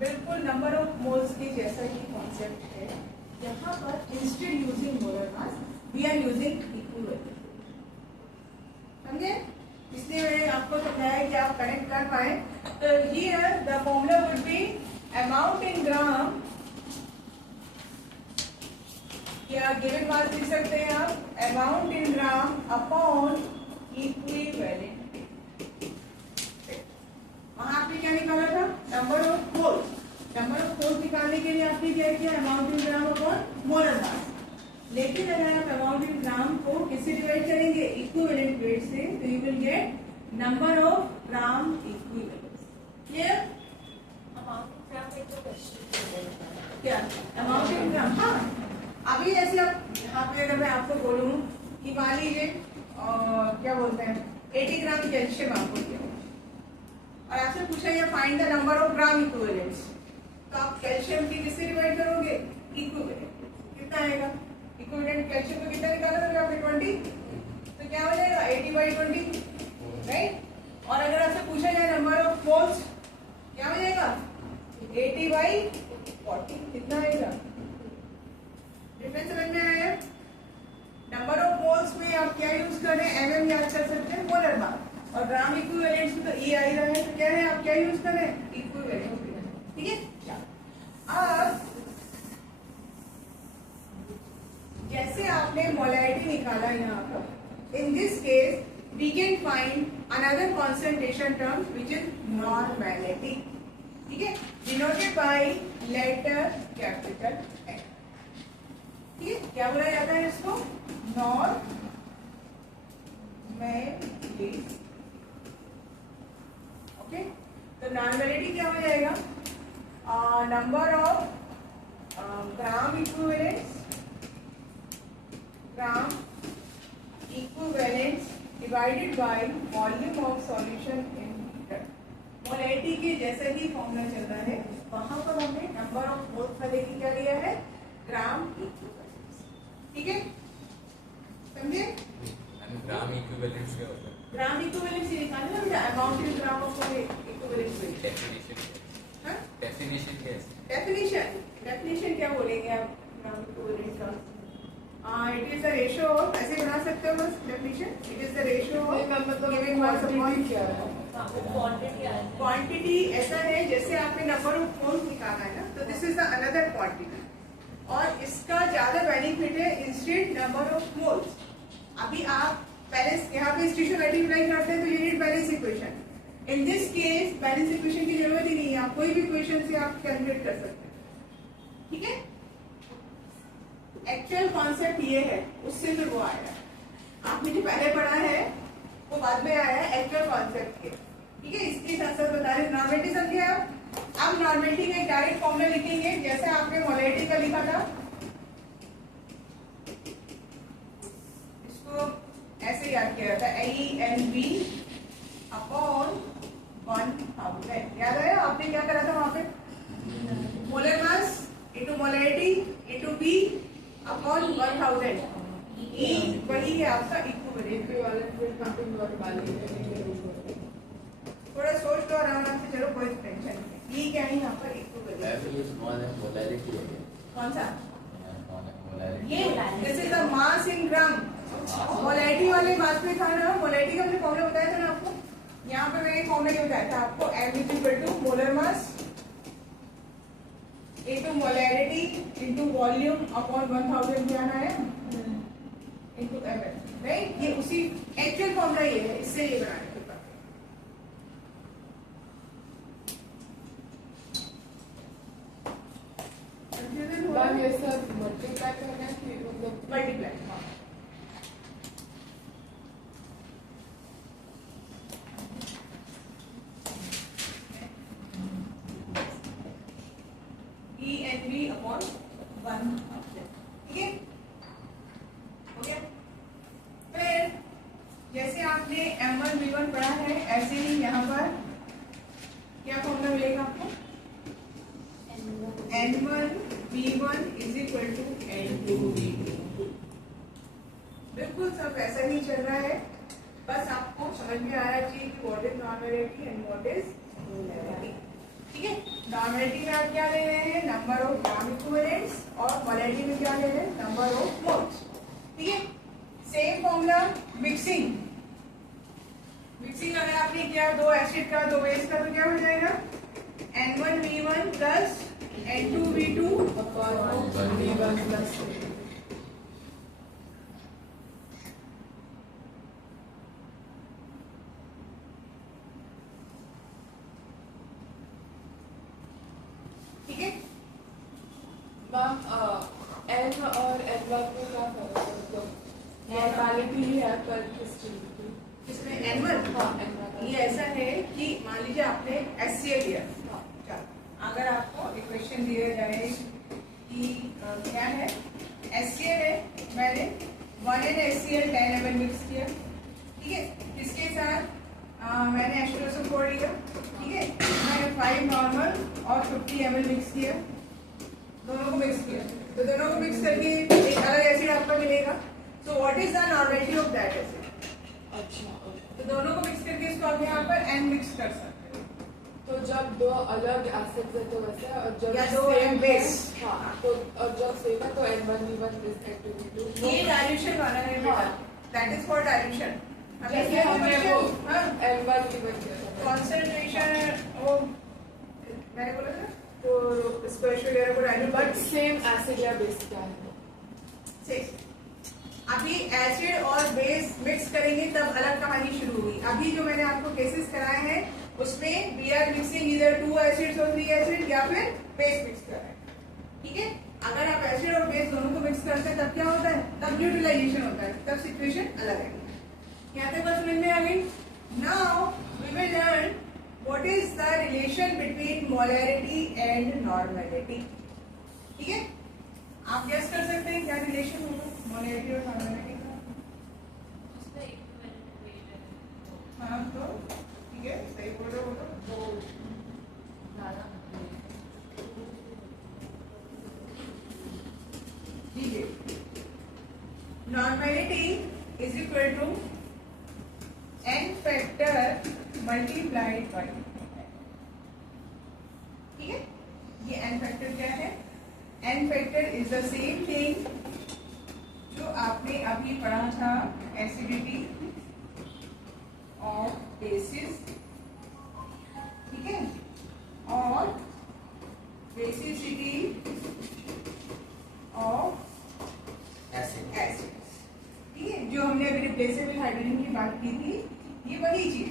बिल्कुल नंबर ऑफ मोल्स के जैसा ही कॉन्सेप्ट है। यहाँ पर instead using molar mass we are using equivalent. समझे? इसलिए मैंने आपको समझाया कि आप कनेक्ट कर पाए। तो here the formula would be amount in gram, या गिवन मास लिख सकते हैं आप amount in gram upon equivalent. वहां आपने क्या निकाला था? Number of moles. Number of moles निकालने के लिए आपने क्या किया? Amount in gram upon molar mass. लेकिन अगर आप अमाउंट इन ग्राम को किससे डिवाइड करेंगे? इक्विवेलेंट वेट से, तो you will get number of gram equivalent. Clear? Amount gram में तो क्वेश्चन क्या अमाउंट इन ग्राम? हाँ, अभी जैसे आप यहाँ पे अगर मैं आपको बोलूँ कि मान लीजिए क्या बोलते हैं 80 ग्राम कैल्शियम आपको दिया और आपसे पूछा या find the number of gram equivalents, तो आप कैल्शियम की किससे डिवाइड करोगे? इक्विवेलेंट। कितना आएगा? इक्विवेलेंट कैल्शियम को कितना निकाला था आपने? 20। तो क्या हो जाएगा? 80/20, राइट। और अगर आपसे पूछा जाए नंबर ऑफ मोल्स, क्या हो जाएगा? 80/40। कितना आएगा? डिफरेंस समझ में आया? नंबर ऑफ मोल्स में आप क्या यूज कर रहे हैं? एमएम याद कर सकते हैं, मोलर मास। और ग्राम इक्विवेलेंट्स में तो ई आ रहा है, तो क्या है? आप क्या यूज कर रहे हैं? इक्विवेलेंट। ठीक है, अब जैसे आपने मोलैरिटी निकाला यहाँ पर, in this case we can find another concentration term which is normality. ठीक है, denoted by letter capital N. ठीक है, क्या बोला जाता है इसको? नॉर्मेलिटी। ओके, तो नॉर्मेलिटी क्या हो जाएगा? Number of gram equivalents divided by volume of solution in litre. Molarity के जैसे ही फॉर्मूला चल रहा है, वहां पर हमने नंबर ऑफ मोल्स का लेके क्या लिया है? ग्राम इक्विवेलेंट्स। ठीक है, समझे? ग्राम इक्विवेलेंट्स क्या होता है? ग्राम इक्विवेलेंट्स निकालना ना बेटा, amount in gram of equivalent weight. Definition हाँ, डेफिनेशन क्या है? डेफिनेशन क्या बोलेंगे आप ग्राम इक्विवेलेंट का? It is the ratio of, ऐसे बना सकते हो बस definition, it is the ratio of given mass upon क्या है? क्वांटिटी आ है। क्वांटिटी। ऐसा है जैसे आपने नंबर ऑफ मोल्स निकाला है ना, तो this is the another quantity, और इसका ज्यादा बेनिफिट है इंस्टेड नंबर ऑफ मोल्स। अभी आप पहले यहाँ पे स्टेशन मल्टीप्लाई करते हैं तो you need balance equation. In this case balance equation की जरूरत ही नहीं है, आप कोई भी इक्वेशन से आप कैलकुलेट कर सकते हैं। ठीक है, एक्चुअल कॉन्सेप्ट ये है, उससे फिर वो आया। आपने जो पहले पढ़ा है वो बाद में आया है एक्चुअल कॉन्सेप्ट के। ठीक है, इसके साथ साथ बता रहे नॉर्मेलिटी समझे आप? अब नॉर्मेलिटी का एक डायरेक्ट फॉर्मूला लिखेंगे जैसे आपने मोलैरिटी का लिखा था, इसको ऐसे याद किया था, ANB अपॉन 1000। याद आया आपने क्या करा था वहां पे? Molar mass into molarity into B upon 1000। E वही है आपका इक्विवेलेंट। थोड़ा सोच लो आराम से, चलो कोई टेंशन नहीं। E क्या है यहाँ पर? इक्विवेलेंट। कौन सा? ये this is the mass in gram. Molarity वाले मास में था ना, मोलैरिटी का मैंने फॉर्मूला बताया था ना आपको। यहाँ पे मैंने फॉर्मूला क्या बताया था आपको? M is equal to molar mass into molarity into volume upon 1000 क्या है? Into ml, right. ये उसी एक्चुअल फॉर्मूला ये है, इससे ये बनाने के बाद मैम ये सब मल्टीप्लाई करना है कि मतलब मल्टीप्लाई। हाँ, NV अपॉन 1 ठीक है हो गया। फिर जैसे आपने M1 V1 पढ़ा है ऐसे ही यहाँ पर क्या फॉर्मूला मिलेगा आपको N1 V1 is equal to N2 V2। बिल्कुल सब वैसा ही चल रहा है, बस आपको समझ में आना चाहिए कि what is normality and what is molarity. ठीक है, नॉर्मलिटी में आप क्या ले रहे हैं नंबर ऑफ ग्राम इक्विवेलेंट्स और मोलैरिटी में क्या ले रहे हैं नंबर ऑफ मोल्स। ठीक है, सेम फॉर्मूला मिक्सिंग। मिक्सिंग अगर आपने किया दो एसिड का दो बेस का तो क्या हो जाएगा N1 V1 plus N2 V2 upon V1 plus ठीक है। मैम N और N1 में क्या फर्क है? मतलब नॉर्मलिटी ही है पर किस चीज की? इसमें N1 हाँ N1 ये ऐसा है कि मान लीजिए आपने HCl लिया, हाँ चलो अगर आपको इक्वेशन दिया जाए कि क्या है HCl है, मैंने 1NaHCl 10 ml मिक्स किया। ठीक है, इसके साथ मैंने H2SO4 लिया। ठीक है, मैंने 5 नॉर्मल और 50 ml मिक्स किया, दोनों को मिक्स किया तो दोनों को मिक्स करके एक अलग एसिड आपको मिलेगा। सो what is the normality of that acid? अच्छा okay। तो दोनों को मिक्स करके इसको आप यहाँ पर N मिक्स कर सकते हो। तो जब दो अलग एसिड्स है तो वैसे है, और जब या दो same N base। है, हाँ तो और जब सेम है तो N1 V1 respective V2 ये डाइल्यूशन वाला है बेटा, दैट इज फॉर डाइल्यूशन। अब जैसे ये हमने वो क्वेश्चन N1 V1 किया था कंसंट्रेशन वो मैंने बोला था तो स्पेशल एयर को डाइल्यूट बट सेम एसिड या बेस क्या है? अभी एसिड और बेस मिक्स करेंगे तब अलग कहानी शुरू होगी। अभी जो मैंने आपको केसेस कराए हैं उसमें वी आर मिक्सिंग इधर 2 एसिड्स और 3 एसिड या फिर बेस मिक्स कर रहे हैं। ठीक है, अगर आप एसिड और बेस दोनों को मिक्स करते हैं तब क्या होता है तब न्यूट्रलाइजेशन होता है, तब सिचुएशन अलग है। यहाँ तक बात समझ में आ गई। Now we will learn what is the relation between molarity and normality. ठीक है, आप गेस कर सकते हैं क्या रिलेशन होगा मोलैरिटी और नॉर्मलिटी का? उसका इक्विवेलेंट वेट है हाँ तो ठीक है, सही बोल रहे हो तो ठीक है। Normality is equal to n factor multiplied by. ठीक है, ये n फैक्टर क्या है? n factor is the same thing जो आपने अभी पढ़ा था एसिडिटी ऑफ बेसिस। ठीक है, और बेसिसिटी ऑफ Acid. एसिड्स। ठीक है, जो हमने अभी रिप्लेसेबल हाइड्रोजन की बात की थी, ये वही चीज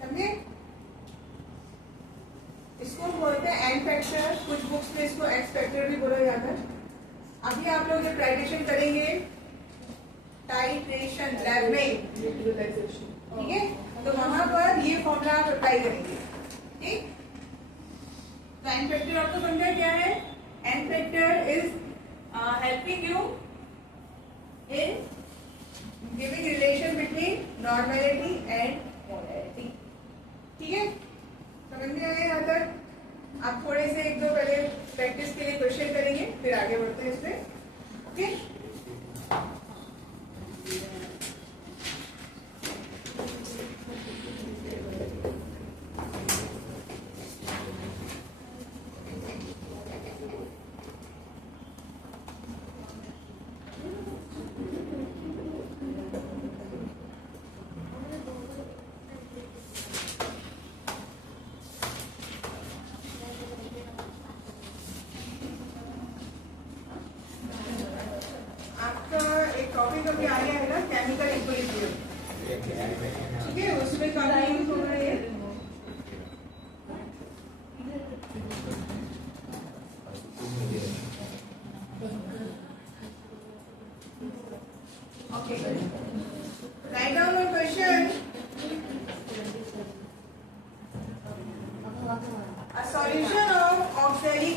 समझे। इसको बोलते हैं एन फैक्टर, कुछ बुक्स में इसको एक्स फैक्टर भी बोला जाता है। अभी आप लोग जब टाइट्रेशन करेंगे टाइट्रेशन लैब में, न्यूट्रलाइजेशन ठीक है, तो वहां पर ये फॉर्मूला आप अप्लाई करेंगे। ठीक, तो एन फैक्टर आपको समझा क्या है? N factor is helping you in giving relation between normality and molarity. ठीक है, समझ में आया यहाँ तक? आप थोड़े से एक दो पहले प्रैक्टिस के लिए क्वेश्चन करेंगे, फिर आगे बढ़ते हैं इसमें। Okay,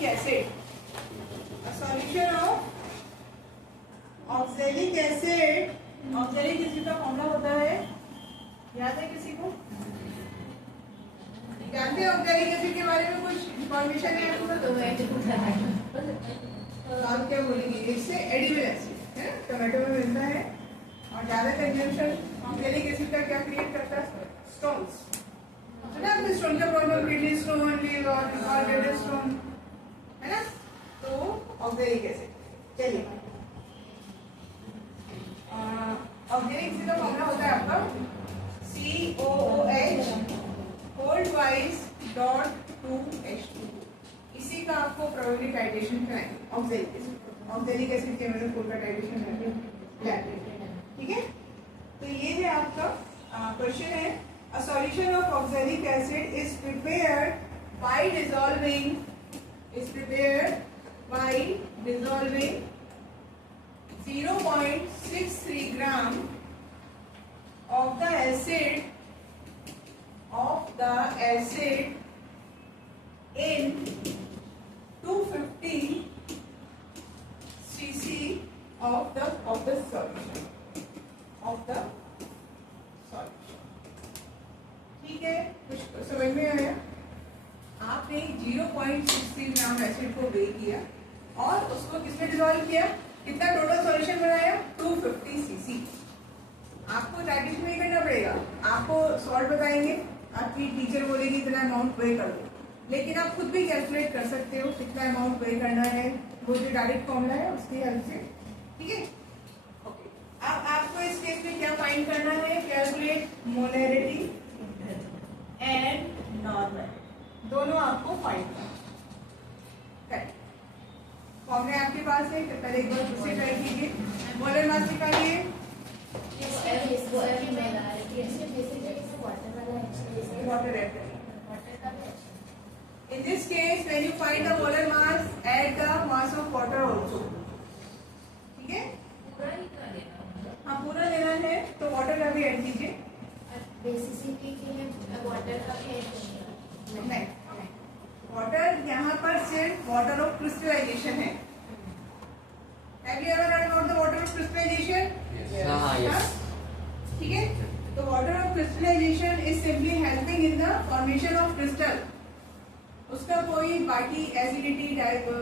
acid. A solution of oxalic acid. Oxalic acid का फॉर्मूला होता है, याद है किसी को? जानते हैं ऑक्सैलिक एसिड के बारे में कुछ इंफॉर्मेशन है आपको? तो आप क्या बोलेंगे? इससे एडिबल एसिड है, टोमेटो में मिलता है और ज्यादा कंजम्पशन ऑक्सैलिक एसिड का क्या क्रिएट करता है? स्टोन्स। है ना, आपने स्टोन का problem, kidney stone, liver stone, है ना? तो ऑक्सैलिक एसिड। चलिए, ऑक्सैलिक एसिड का फॉर्मूला होता है आपका COOH hold wise dot 2H2। इसी का आपको प्रोबेबिलिटी टाइट्रेशन कराएंगे ऑक्सैलिक एसिड। ऑक्सैलिक एसिड के मतलब फुल का टाइट्रेशन करेंगे, ठीक है? तो ये है आपका क्वेश्चन है। A solution of oxalic acid is prepared by dissolving 0.63 gram of the acid in 250 cc of the solution. ठीक है, कुछ समझ में आया? आपने 0.63 ग्राम एसिड को वेट किया और उसको किसमें डिसॉल्व किया? कितना टोटल सॉल्यूशन बनाया? 250 सीसी। आपको टाइट्रेशन नहीं करना पड़ेगा, आपको सॉल्ट बताएंगे, आपकी टीचर बोलेगी इतना अमाउंट पे कर दो, लेकिन आप खुद भी कैलकुलेट कर सकते हो कितना अमाउंट पे करना है, वो जो डायरेक्ट फॉर्मूला है उसकी हेल्प से, ठीक है? ओके, अब आपको इस केस में क्या फाइंड करना है? कैलकुलेट मोलैरिटी एंड नॉर्मल, दोनों आपको फाइंड करना है। फॉर्मूले आपके पास है, पहले एक बार दूसरे ट्राई कीजिए। मोलर मास निकालिए। Water in this case, when you find the molar mass, add the mass of water also. ठीक है? हाँ, पूरा लेना है तो वाटर का भी ऐड कीजिए। नहीं, वाटर यहाँ पर सिर्फ वाटर ऑफ क्रिस्टलाइजेशन है। Have you ever heard about the water of crystallization? Yes. ठीक है, तो water of crystallization is simply helping in the formation of crystal. उसका कोई बाकी एसिडिटी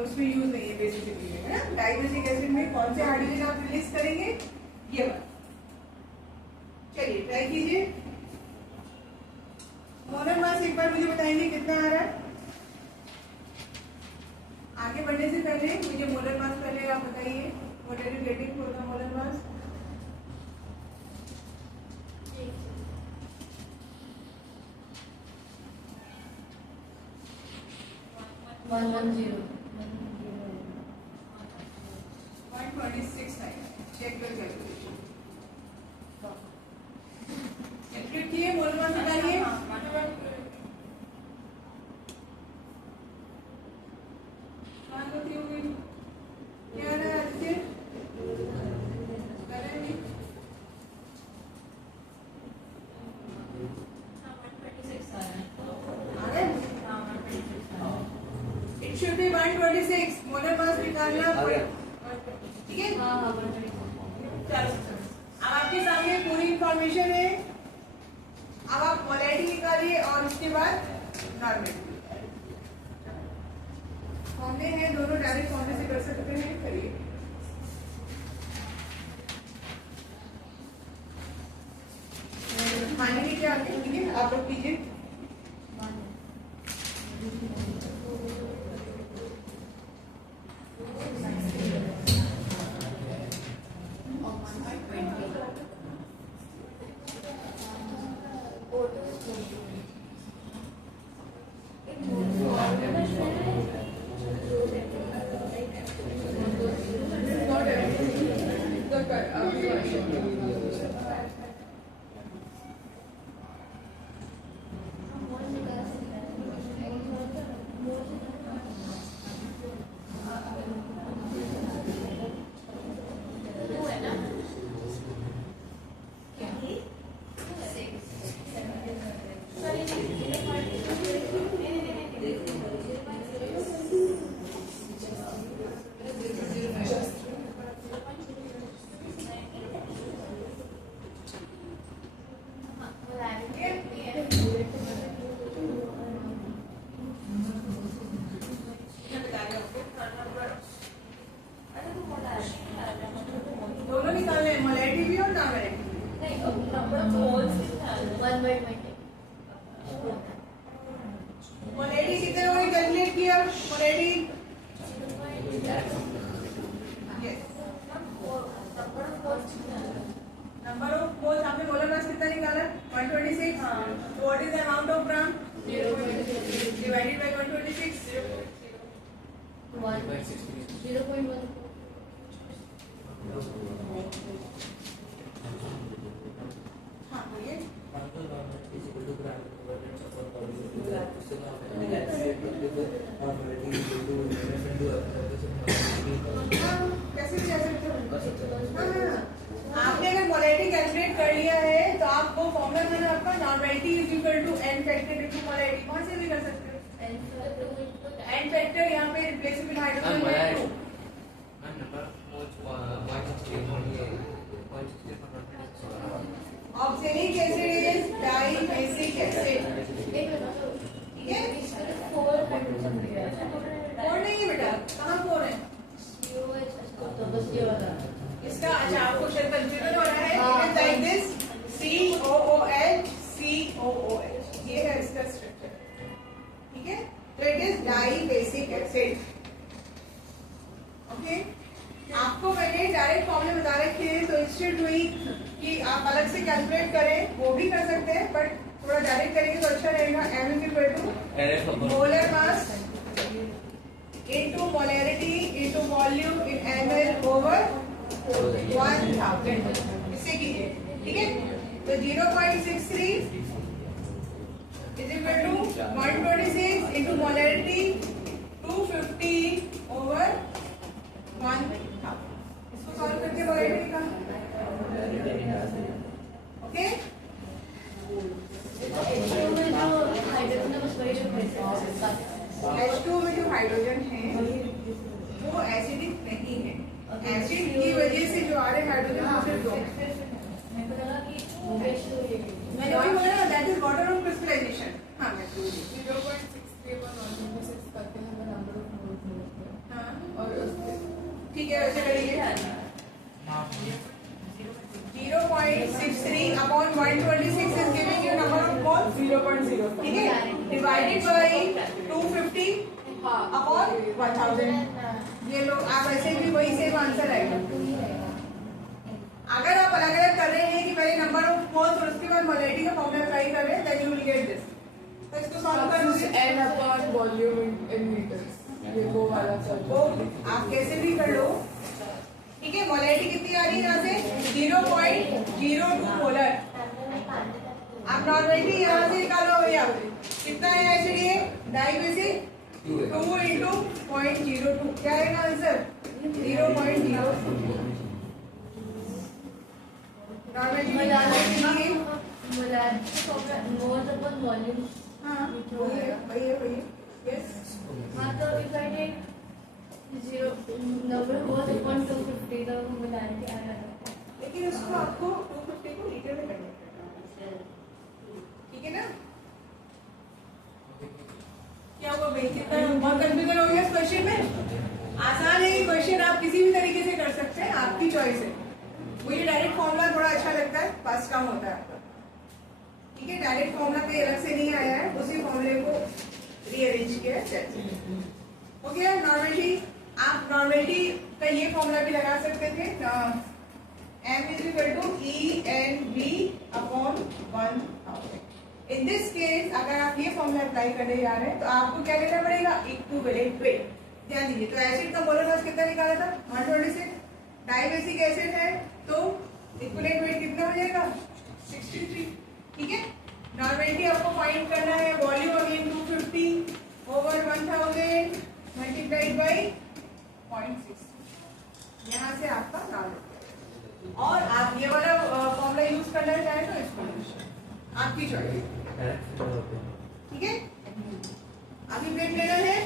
उसमें यूज नहीं है बेसिकली, है ना? डाइबेसिक एसिड में कौन से हाइड्रोजन आप रिलीज करेंगे? ये वाला। चलिए ट्राई कीजिए। मोलर मास एक बार मुझे बताएंगे कितना आ रहा है? आगे बढ़ने से पहले मुझे मोलर मास पहले आप बताइए, what are you getting for the molar mass? One 126 check कर कैलकुलेशन। कैलकुलेट किए, मोलर मास निकालिए। क्या आ रहा है Aditya? It should be 126 molar mass निकालना ठीक है? चलो, अब आपके सामने पूरी इंफॉर्मेशन है। अब आप मोलैरिटी निकालिए और उसके बाद नॉर्मल फॉर्मूले हैं, दोनों डायरेक्ट फॉर्मूले से कर सकते हैं। करिए। खाने की क्या आगे, ठीक है? आप लोग कीजिए। Yes. Number of moles आपने मोलर मास कितना निकाला? 126. So what is the amount of gram? 0.6 divided by 126. 0.1. हाँ बोलिए. कैसे भी जा सकते हो? हाँ. आपने अगर मोलैरिटी कैलकुलेट कर लिया है तो आप वो फॉर्मूला जो है आपका normality is equal to n factor into molarity कौन से भी कर सकते हो. n फैक्टर यहाँ पे रिप्लेसेबल हाइड्रोजन है 2. Oxalic acid is dibasic acid. ठीक है. 4 नहीं है बेटा, कहाँ 4 है? इसका अच्छा आपको शायद कंफ्यूजन हो रहा है. It is like this COOH COOH. ये है इसका स्ट्रक्चर. ठीक है. तो it is dibasic acid. Okay. आपको मैंने डायरेक्ट फॉर्मूले बता रखे हैं तो इंस्टेड डूइंग कि आप अलग से कैलकुलेट करें वो भी कर सकते हैं बट थोड़ा डायरेक्ट करेंगे तो अच्छा रहेगा. M is equal to molar mass into molarity into volume in ml over 1000. इससे कीजिए. ठीक है. तो 0.63 is equal to 126 into molarity 250 over 1000. इसको सॉल्व करके मोलैरिटी का. ओके. H2 में जो हाइड्रोजन है वो एसिडिक नहीं है. एसिड की वजह से जो आ रहे हाइड्रोजन वो सिर्फ 2. मैंने वही बोला ना that is water of crystallization. हाँ मैं 0.63 पर 126 करते हैं हमें नंबर ऑफ मोल्स मिलते हैं. हाँ और उसके ठीक है वैसे करिए. 0.63 upon 126 is giving you number of moles 0.0. ठीक है. डिवाइडेड बाय 250 हाँ upon 1000. ये लोग आप ऐसे भी वही सेम आंसर आएगा. अगर आप अलग अलग कर रहे हैं कि पहले नंबर ऑफ मोल्स और उसके बाद मोलैरिटी का फॉर्मूला अप्लाई कर रहे हैं then you will get this. तो इसको सॉल्व कर लीजिए. n upon volume in liters. ये वो वाला वो आप कैसे भी कर लो. ठीक है. मोलैरिटी कितनी आ रही है यहाँ से 0.02 मोलर. आप नॉर्मलिटी यहाँ से निकालो भैया. कितना है एसिड ये डाइबेसिक 2 into 0.02. क्या है आंसर 0.02. नॉर्मलिटी हाँ वही है. यस. लेकिन उसको आपको 250 को लीटर में करना है. ठीक है ना. क्या हुआ भाई कितना बहुत कंफ्यूजन हो गया इस क्वेश्चन में. आसान है ये क्वेश्चन. आप किसी भी तरीके से कर सकते हैं. आपकी चॉइस है. मुझे डायरेक्ट फॉर्मूला थोड़ा अच्छा लगता है. फास्ट काम होता है आपका. ठीक है. डायरेक्ट फॉर्मूला कहीं अलग से नहीं आया है. उसी फॉर्मूले को रीअरेंज किया है. ओके. नॉर्मलिटी आप नॉर्मलिटी का ये फॉर्मूला भी लगा सकते थे. M is equal to ENV upon 1000. In this case अगर आप ये फॉर्मूला अप्लाई करने जा रहे हैं तो आपको क्या लेना पड़ेगा इक्विवेलेंट वेट. ध्यान दीजिए. तो एसिड का मोलर मास कितना निकाला था 126. डाइबेसिक एसिड है तो इक्विवेलेंट वेट कितना हो जाएगा 63. ठीक है. नॉर्मलिटी आपको फाइंड करना है. Volume again 250 over 1000 multiplied by 0.6. यहाँ से आपका नॉर्मल. और आप ये वाला फॉर्मूला यूज करना चाहें तो इसको आपकी चॉइस. ठीक है. अभी ब्रेक लेना है.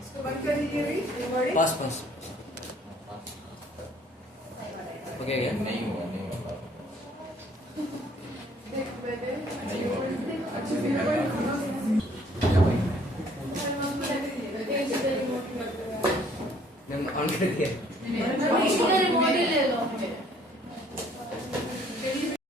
इसको बंद कर दीजिए भाई. रिकॉर्डिंग पास हो गया क्या? नहीं हुआ. अच्छे से ऑन कर दिया. रिमोट ले लो.